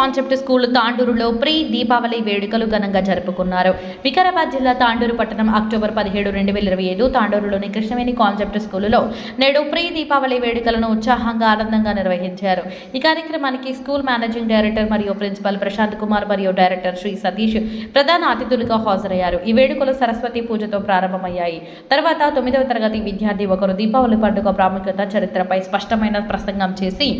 Concept school తాండూరులో ప్రీ దీపావళి వేడుకలు ఘనంగా జరుపుకున్నారు. వికారాబాద్ జిల్లా తాండూరు పట్టణం అక్టోబర్ 17, 2025 తాండూరులోని కృష్ణవేణి కాన్సెప్ట్ స్కూలులో నేడు ప్రీ దీపావళి వేడుకలను ఉత్సాహంగా ఆనందంగా నిర్వహించారు. ఈ కార్యక్రమానికి స్కూల్ మేనేజింగ్ డైరెక్టర్ మరియు ప్రిన్సిపల్ ప్రశాంత్ కుమార్ మరియు డైరెక్టర్ శ్రీ సతీష్ ప్రధాన అతిథులుగా హాజరయ్యారు. ఈ వేడుకలు సరస్వతి పూజతో ప్రారంభమయ్యాయి. తర్వాత 9వ తరగతి విద్యార్థి ఒకరు దీపావళి పండుగ ప్రాముఖ్యత, చరిత్రపై స్పష్టమైన ప్రసంగం చేసి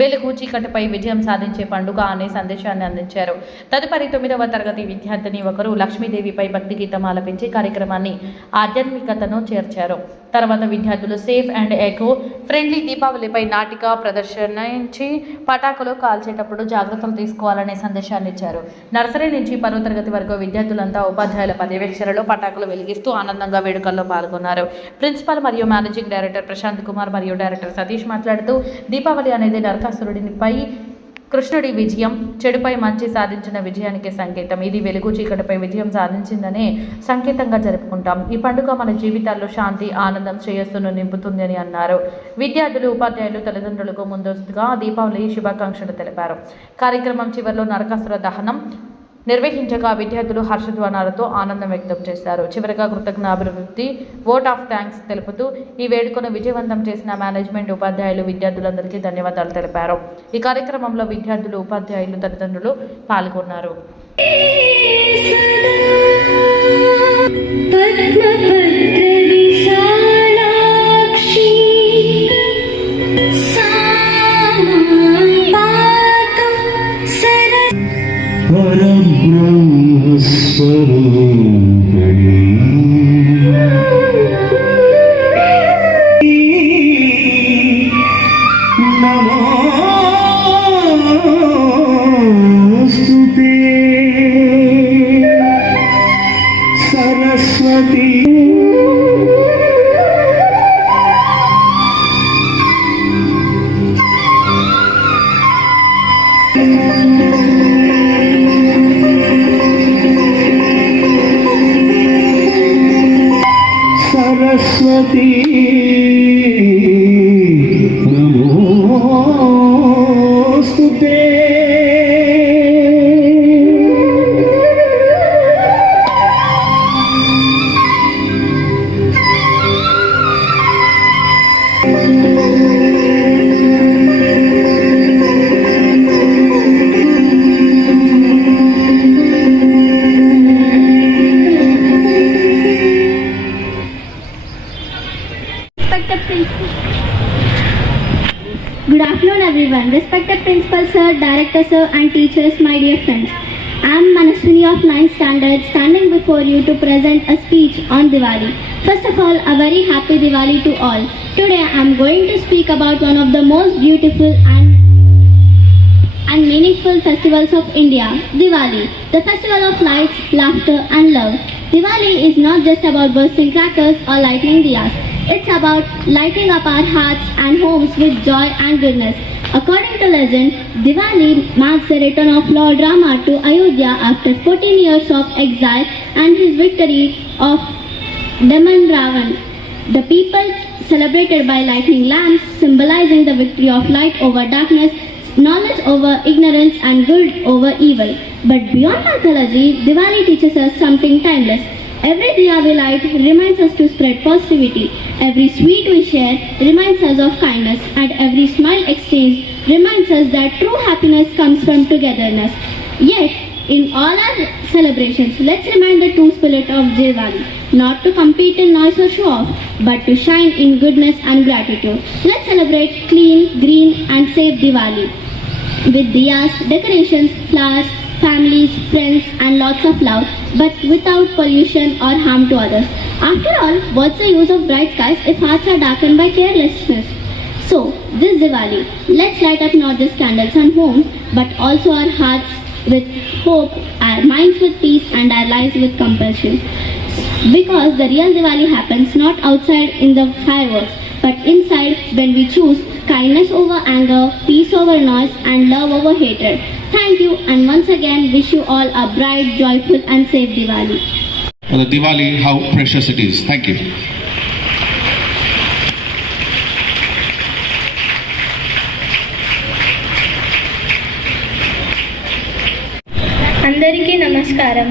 వెలుగు చీకటిపై విజయం సాధించే పండుగ అనే సందేశాన్ని అందించారు. తదుపరి 9వ తరగతి విద్యార్థిని ఒకరు లక్ష్మీదేవిపై భక్తి గీతం ఆలపించి కార్యక్రమాన్ని ఆధ్యాత్మికతను చేర్చారు. తర్వాత విద్యార్థులు సేఫ్ అండ్ ఎకో ఫ్రెండ్లీ దీపావళిపై నాటిక ప్రదర్శించి పటాకులు కాల్చేటప్పుడు జాగ్రత్తలు తీసుకోవాలనే సందేశాన్ని ఇచ్చారు. నర్సరీ నుంచి 10వ తరగతి వరకు విద్యార్థులంతా ఉపాధ్యాయుల పర్యవేక్షణలో పటాకులు వెలిగిస్తూ ఆనందంగా వేడుకల్లో పాల్గొన్నారు. ప్రిన్సిపల్ మరియు మేనేజింగ్ డైరెక్టర్ ప్రశాంత్ కుమార్ మరియు డైరెక్టర్ సతీష్ మాట్లాడుతూ దీపావళి అనేది నరకాసురుడిపై కృష్ణుడి విజయం, చెడుపై మంచి సాధించిన విజయానికి సంకేతం. ఇది వెలుగు చీకటిపై విజయం సాధించిందనే సంకేతంగా జరుపుకుంటాం. ఈ పండుగ మన జీవితాల్లో శాంతి, ఆనందం, శ్రేయస్సును నింపుతుంది అని అన్నారు. విద్యార్థులు, ఉపాధ్యాయులు, తల్లిదండ్రులకు ముందస్తుగా దీపావళి శుభాకాంక్షలు తెలిపారు. కార్యక్రమం చివరిలో నరకాసుర దహనం నిర్వహించగా విద్యార్థులు హర్షధ్వానాలతో ఆనందం వ్యక్తం చేశారు. చివరిగా కృతజ్ఞాభివృద్ధి ఓట్ ఆఫ్ థ్యాంక్స్ తెలుపుతూ ఈ వేడుకను విజయవంతం చేసిన మేనేజ్మెంట్, ఉపాధ్యాయులు, విద్యార్థులందరికీ ధన్యవాదాలు తెలిపారు. ఈ కార్యక్రమంలో విద్యార్థులు, ఉపాధ్యాయులు, తల్లిదండ్రులు పాల్గొన్నారు. सरस्वती सरस्वती नमोस्तुते। Good afternoon everyone. Respected Principal Sir, Director Sir and teachers, my dear friends. I am Manaswini of 9th standard standing before you to present a speech on Diwali. First of all, a very happy Diwali to all. Today I am going to speak about one of the most beautiful and meaningful festivals of India, Diwali, the festival of lights, laughter and love. Diwali is not just about bursting crackers or lighting diyas. It's about lighting up our hearts and homes with joy and goodness. According to legend, Diwali marks the return of Lord Rama to Ayodhya after 14 years of exile and his victory of Demon Ravan. The people celebrated by lighting lamps, symbolizing the victory of light over darkness, knowledge over ignorance and good over evil. But beyond mythology, Diwali teaches us something timeless. Every diya we light reminds us to spread positivity. Every sweet we share reminds us of kindness. And every smile exchanged reminds us that true happiness comes from togetherness. Yet, in all our celebrations, let's remind the true spirit of Diwali. Not to compete in noise or show off, but to shine in goodness and gratitude. Let's celebrate clean, green and safe Diwali. With diyas, decorations, flowers, families, friends and lots of love, but without pollution or harm to others. After all, what's the use of bright skies if hearts are darkened by carelessness? So, this Diwali, let's light up not just candles and homes, but also our hearts with hope, our minds with peace and our lives with compassion. Because the real Diwali happens not outside in the fireworks, but inside when we choose kindness over anger, peace over noise and love over hatred. Thank you and once again wish you all a bright, joyful and safe Diwali. For the Diwali, how precious it is. Thank you. అందరికీ నమస్కారం.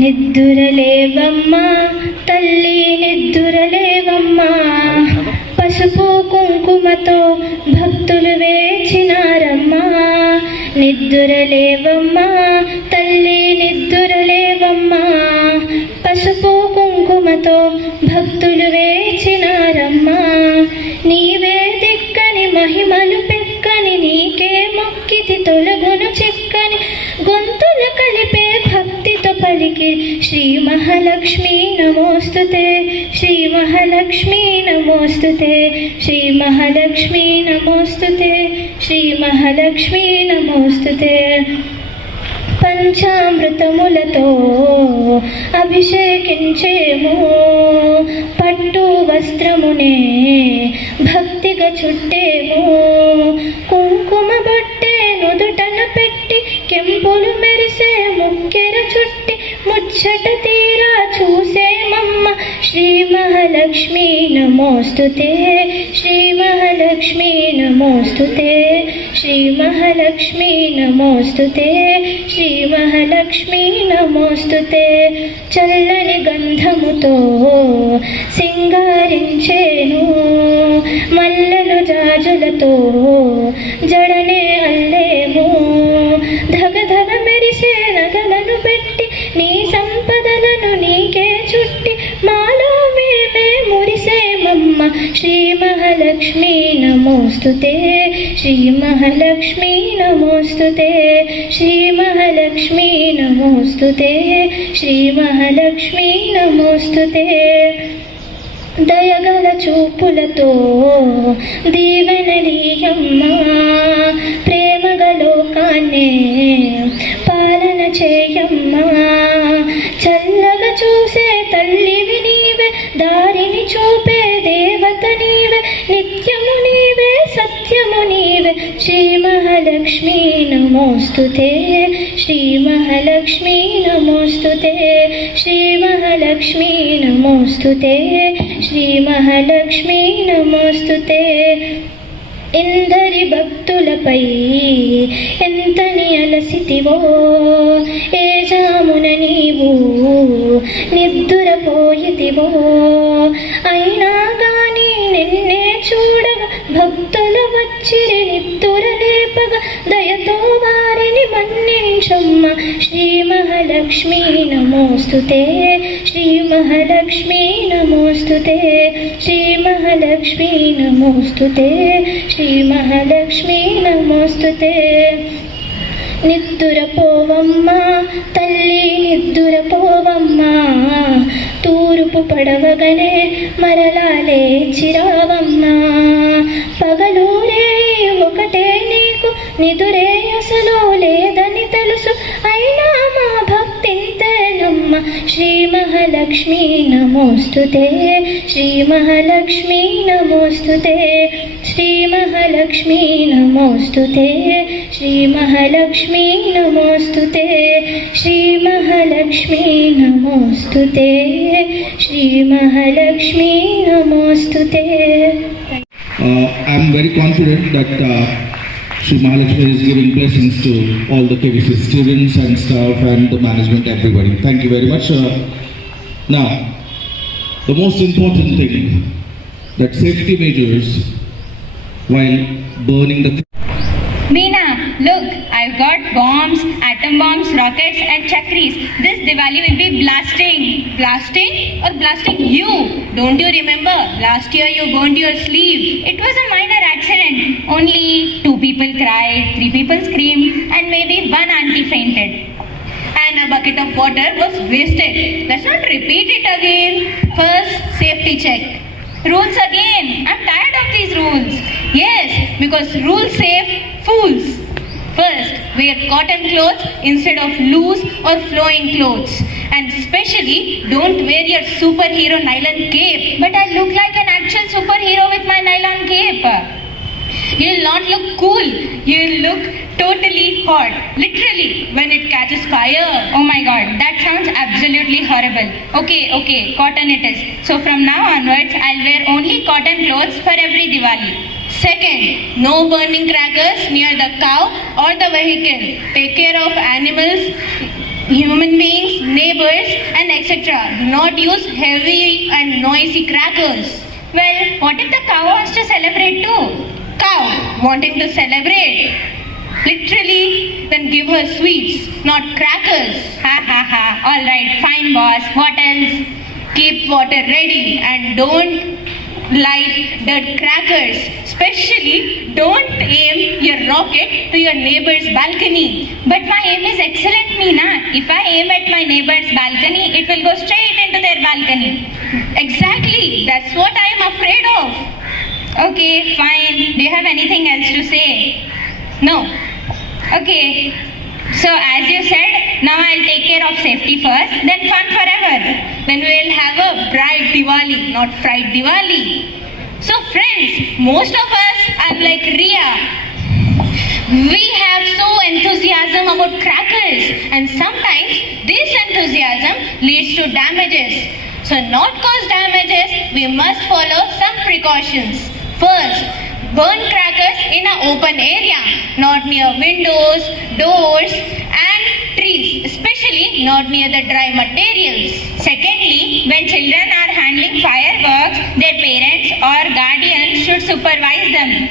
నిద్దురలేవమ్మా తల్లి నిద్దురలేవమ్మా, పసుపు కుంకుమతో భక్తులు వేచినారమ్మా. నిద్దురలేవమ్మా తల్లి నిద్దురలేవమ్మా, పసుపు కుంకుమతో భక్తులు వేచినారమ్మా. నీవే దిక్కని మహిమలు పెక్కని, నీకే మొక్కితి తొలగును చిక్కని, గొంతులు కలిపే భక్తితో పలికి శ్రీ మహాలక్ష్మీ నమోస్తుతే, శ్రీ మహాలక్ష్మీ నమోస్తుతే, శ్రీ మహాలక్ష్మీ నమోస్తుతే, శ్రీ మహాలక్ష్మీ నమోస్తుతే. పంచామృతములతో అభిషేకించేము, పట్టు వస్త్రమునే భక్తిగా చుట్టేము. కుంకుమ బొట్టే నుదుటన పెట్టి, కెంపులు మెరిసే ముక్కెర చుట్టి, ముచ్చట తీరా చూసేమమ్మ. శ్రీ మహాలక్ష్మీ నమోస్తుతే, శ్రీ మహాలక్ష్మీ నమోస్తుతే, శ్రీ మహాలక్ష్మీ నమోస్తుతే, శ్రీ మహాలక్ష్మీ నమోస్తుతే. చల్లని గంధముతో సింగారించేను, మల్లెలు జాజులతో జడనే అల్లేము. ధగధగ మెరిసే నగలను పెట్టి, నీ సంపదలను నీకే చుట్టి, మాలో మేమే మురిసేమమ్మ. శ్రీ మహాలక్ష్మీ నమోస్తుతే, శ్రీ మహాలక్ష్మీ నమోస్తుతే, శ్రీ మహాలక్ష్మీ నమోస్తుతే, శ్రీ మహాలక్ష్మీ నమోస్తుతే. దయగల చూపులతో దీవెనలీయమ్మా, ప్రేమగలోకాన్నే పాలన చేయమ్మా. చల్లగా చూసే తల్లివి నీవే, దారిని చూపే దేవత నీవే, నిత్యము నీవే సత్యము నీవే. శ్రీ మహాలక్ష్మీ నమోస్తుతే, శ్రీ మహాలక్ష్మీ నమోస్తుతే, శ్రీ మహాలక్ష్మీ నమోస్తుతే, శ్రీ మహాలక్ష్మీ నమోస్తుతే. ఇందరి భక్తులపై ఎంతని అలసితివో, ఏ జామున నీవు నిద్దురపోయితివో. అయినా గాని నిన్నే చూడగా భక్తులు వచ్చిరి నిద్దురలేపగా, దయతో వారిని మన్నించమ్మ. శ్రీ మహాలక్ష్మీ నమోస్తుతే, శ్రీ మహాలక్ష్మీ నమోస్తుతే, శ్రీ మహాలక్ష్మీ నమోస్తుతే, శ్రీ మహాలక్ష్మీ నమోస్తుతే. నిద్దురపోవమ్మా తల్లి నిద్దురపోవమ్మా, తూర్పు పడవగనే మరలా లేచిరావమ్మా. పగలూరే ఒకటే నీకు, నిదురే అసలు లేదని తెలుసు, అయినా మా భక్తింతేనమ్మ. శ్రీ మహాలక్ష్మీ నమోస్తుతే, శ్రీ మహాలక్ష్మీ నమోస్తుతే, శ్రీ మహాలక్ష్మీ నమోస్తుతే, శ్రీ మహాలక్ష్మీ నమోస్తుతే, శ్రీ మహాలక్ష్మీ నమోస్తుతే, శ్రీ మహాలక్ష్మీ నమోస్తుతే. I'm very confident that Shri Mahalakshmi is giving blessings to all the KVC students and staff and the management, everybody. Thank you very much. Now, the most important thing, that safety measures while burning the... Meena, look, I've got bombs, atom bombs, rockets and chakris. This Diwali will be blasting. Blasting or blasting you? Don't you remember? Last year you burned your sleeve. It was a minor accident. Only 2 people cried, 3 people screamed and maybe 1 auntie fainted. And a bucket of water was wasted. Let's not repeat it again. First, safety check. Rules again. I'm tired of these rules. Yes, because rules save fools. First, wear cotton clothes instead of loose or flowing clothes. And especially, don't wear your superhero nylon cape. But I look like an actual superhero with my nylon cape. You'll not look cool. You'll look totally hot. Literally, when it catches fire. Oh my god, that sounds absolutely horrible. Okay, cotton it is. So from now onwards, I'll wear only cotton clothes for every Diwali. Second, no burning crackers near the cow or the vehicle. Take care of animals, human beings, neighbors, and etc. Do not use heavy and noisy crackers. Well, what if the cow wants to celebrate too? Cow wanting to celebrate? Literally, then give her sweets, not crackers. Ha ha ha. All right, fine, boss. What else? Keep water ready and don't light dirt crackers. Especially, don't aim your rocket to your neighbor's balcony. But my aim is excellent, Meena. If I aim at my neighbor's balcony, it will go straight into their balcony. Exactly. That's what I am afraid of. Okay, fine. Do you have anything else to say? No. Okay. So as you said, now I'll take care of safety first, then fun forever. Then we will have a bright Diwali, not fright Diwali. So friends, most of us are like Riya. We have so enthusiasm about crackers, and sometimes this enthusiasm leads to damages. So not cause damages, we must follow some precautions. First, burn crackers in an open area, not near windows, doors and trees, especially not near the dry materials. Secondly, when children are handling fireworks, their parents or guardians should supervise them.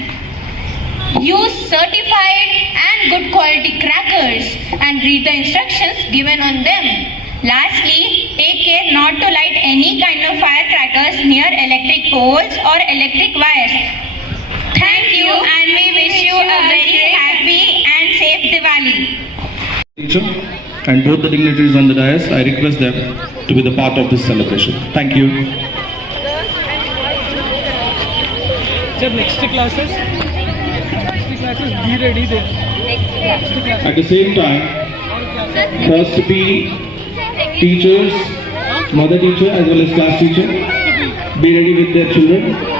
Use certified and good quality crackers and read the instructions given on them. Lastly, take care not to light any kind of firecrackers near electric poles or electric wires. Thank you, and we wish you a very happy and safe Diwali. Teacher and both the dignitaries on the dais, I request them to be the part of this celebration. Thank you. Sir, next classes, be ready there. At the same time, first be teachers, mother teacher as well as class teacher, be ready with their children.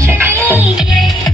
Roshni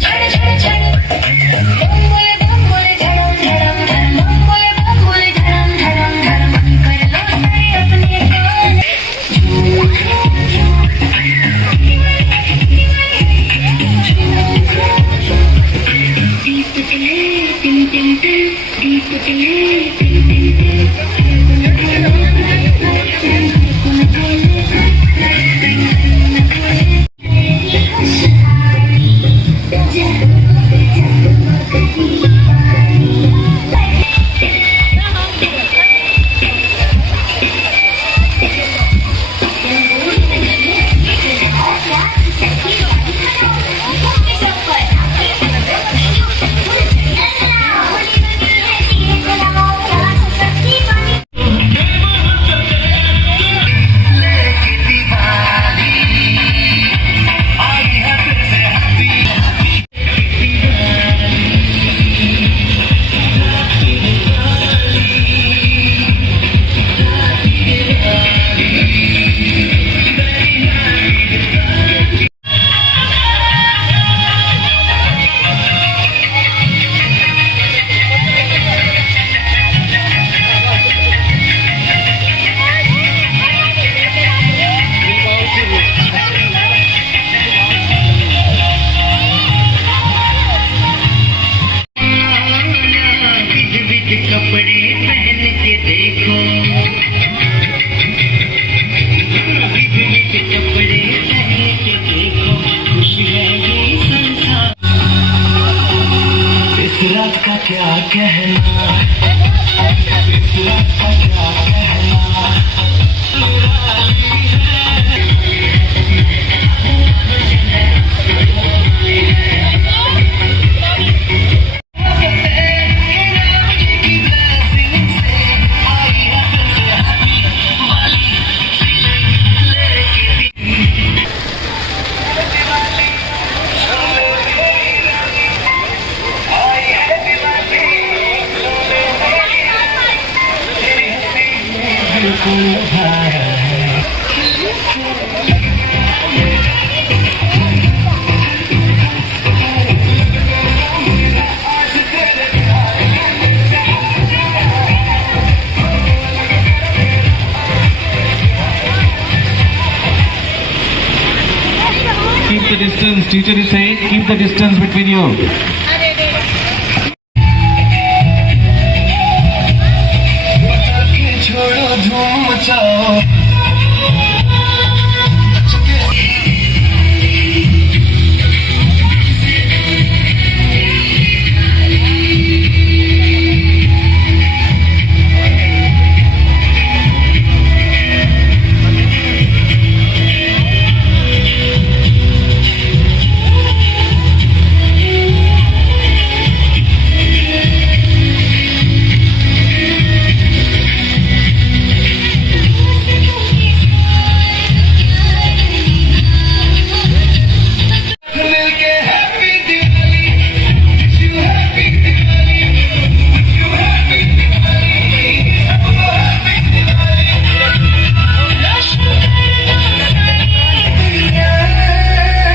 Keep the distance. Teacher is saying, keep the distance between you.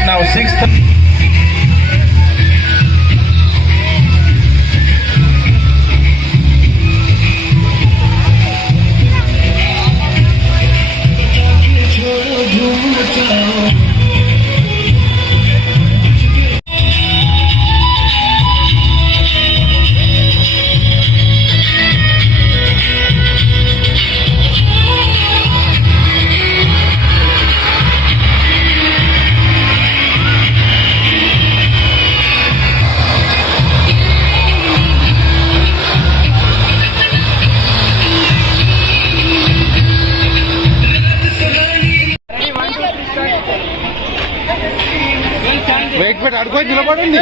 Now 6th. Wait అడుగు నిలబడండి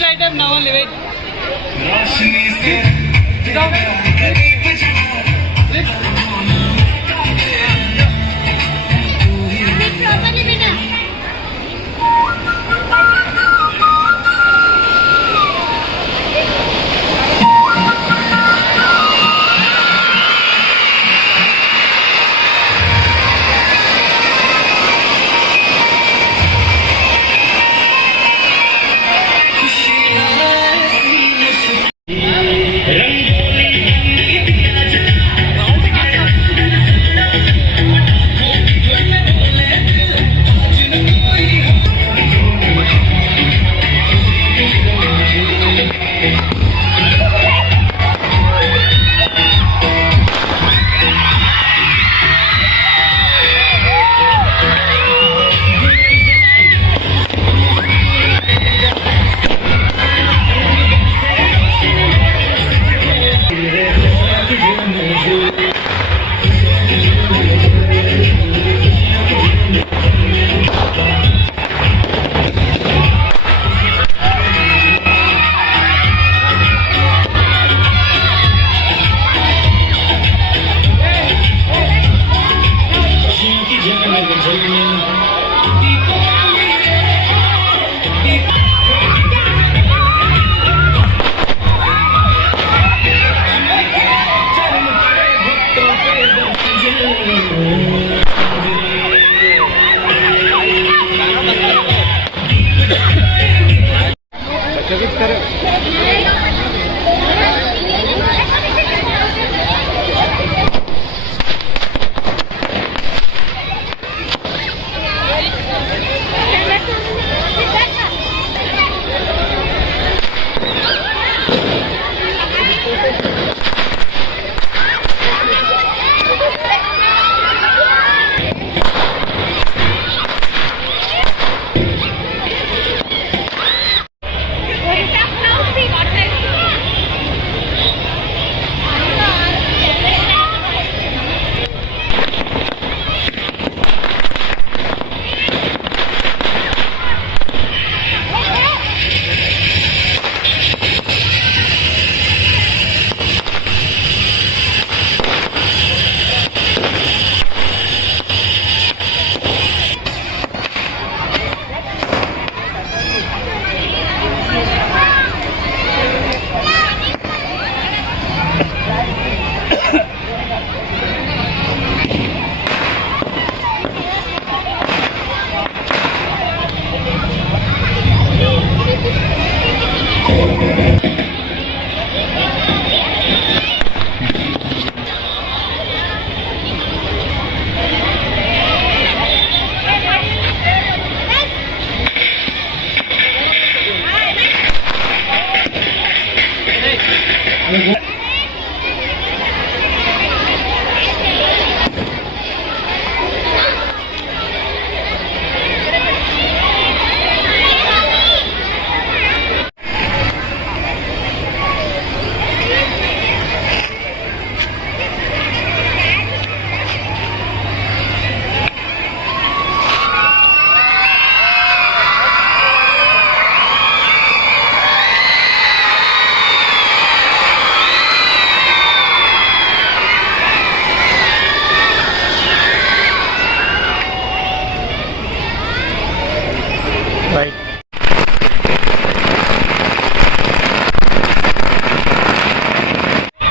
not light up now only, wait.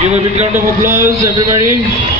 Give a big round of applause, everybody.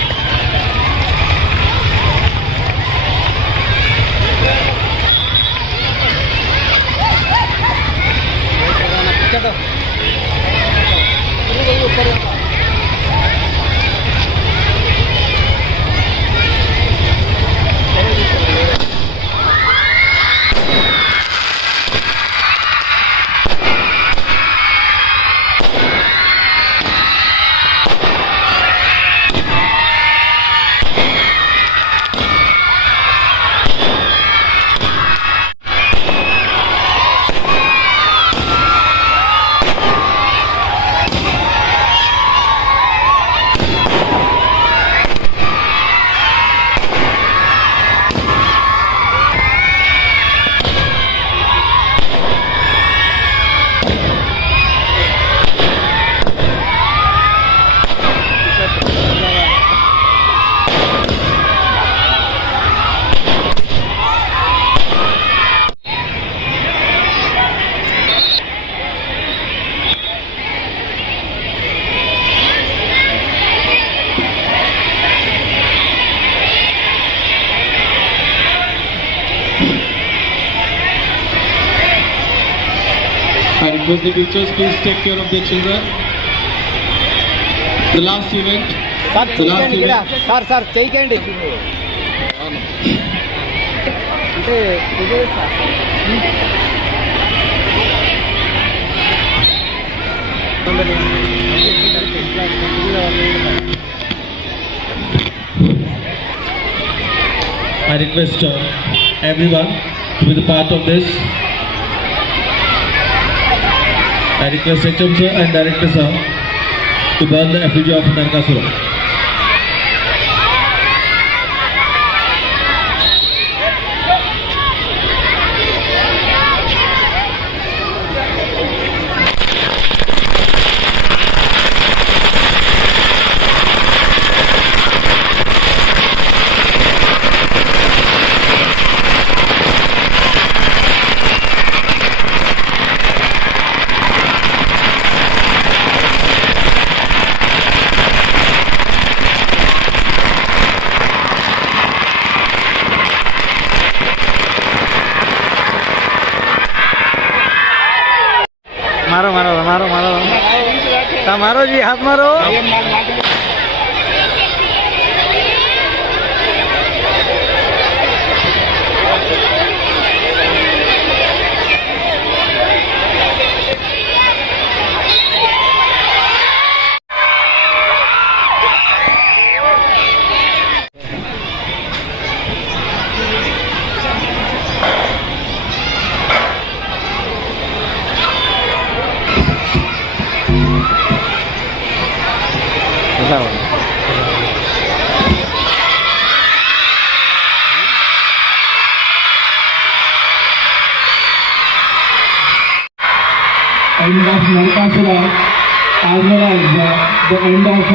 I request the teachers, please take care of their children. The last event. The last event. Sir చేయకండి అంటే I request everyone to be the part of this. I request HM sir and director sir to burn the effigy of Narakasura. मारो मारो मारो मारो मारो जी हाथ मारो End of Narakasura as well as the end of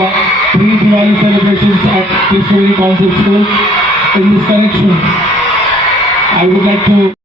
pre-Diwali celebrations at Krishnaveni Concept School. In this connection, I would like to